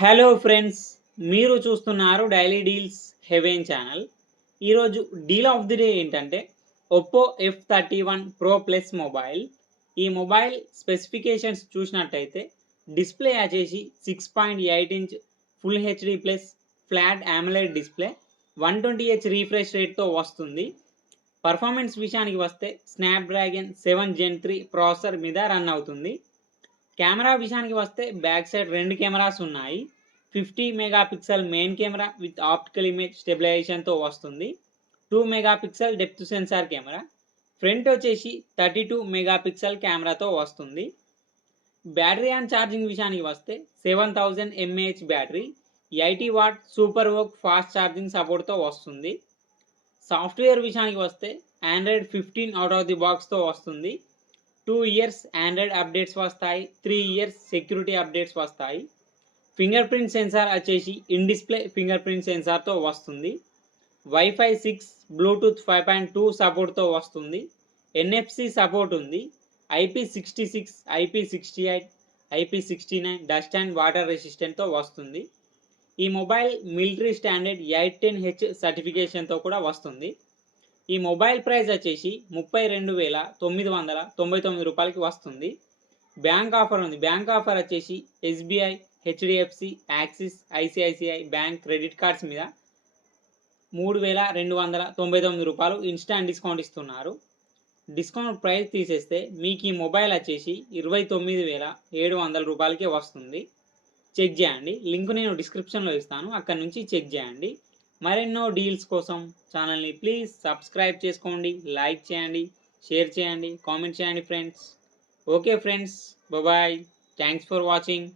Hello friends, మీరు చూస్తున్నారు daily deals heaven channel. ఈరోజు డీల్ ఆఫ్ ది డే ఏంటంటే Oppo F31 pro plus mobile. ఈ మొబైల్ స్పెసిఫికేషన్స్ చూసినట్టయితే డిస్ప్లే వచ్చేసి 6.8 inch full HD plus flat AMOLED display 120Hz refresh రేట్తో వస్తుంది. పర్ఫార్మెన్స్ విషయానికి వస్తే స్నాప్డ్రాగన్ 7 Gen 3 ప్రాసెసర్ మీద రన్ అవుతుంది. కెమెరా విషయానికి వస్తే బ్యాక్ సైడ్ 2 కెమెరాస్ ఉన్నాయి. 50 megapixel main camera with optical image స్టెబిలైజేషన్తో వస్తుంది. 2 megapixel depth sensor camera. Front వచ్చేసి 32 మెగాపిక్సెల్ కెమెరాతో వస్తుంది. బ్యాటరీ అండ్ ఛార్జింగ్ విషయానికి వస్తే 7000 mAh battery, 80 watt super VOOC fast charging సపోర్ట్తో వస్తుంది. సాఫ్ట్వేర్ విషయానికి వస్తే ఆండ్రాయిడ్ 15 అవుట్ ఆఫ్ ది బాక్స్తో వస్తుంది. 2 ఇయర్స్ ఆండ్రాయిడ్ అప్డేట్స్ వస్తాయి, 3 ఇయర్స్ సెక్యూరిటీ అప్డేట్స్ వస్తాయి. ఫింగర్ ప్రింట్ సెన్సార్ వచ్చేసి ఇన్ డిస్ప్లే ఫింగర్ ప్రింట్ సెన్సార్తో వస్తుంది. వైఫై 6, బ్లూటూత్ 5.2 సపోర్ట్తో వస్తుంది. NFC సపోర్ట్ ఉంది. IP66, IP68, IP69 dust and water రెసిస్టెంట్తో వస్తుంది. ఈ మొబైల్ మిలిటరీ స్టాండర్డ్ 810H సర్టిఫికేషన్తో కూడా వస్తుంది. ఈ మొబైల్ ప్రైస్ వచ్చేసి 32,999 రూపాయలకి వస్తుంది. బ్యాంక్ ఆఫర్ ఉంది. బ్యాంక్ ఆఫర్ వచ్చేసి SBI, HDFC, axis, ICICI bank credit cards మీద 3,299 రూపాయలు ఇన్స్టాంట్ డిస్కౌంట్ ఇస్తున్నారు. డిస్కౌంట్ ప్రైస్ తీసేస్తే మీకు ఈ మొబైల్ వచ్చేసి 29,700 రూపాయలకే వస్తుంది. చెక్ చేయండి. లింక్ నేను డిస్క్రిప్షన్లో ఇస్తాను, అక్కడ నుంచి చెక్ చేయండి. మరెన్నో డీల్స్ కోసం ఛానల్ని ప్లీజ్ సబ్స్క్రైబ్ చేసుకోండి, లైక్ చేయండి, షేర్ చేయండి, కామెంట్ చేయండి friends. Okay friends, bye. Thanks for watching.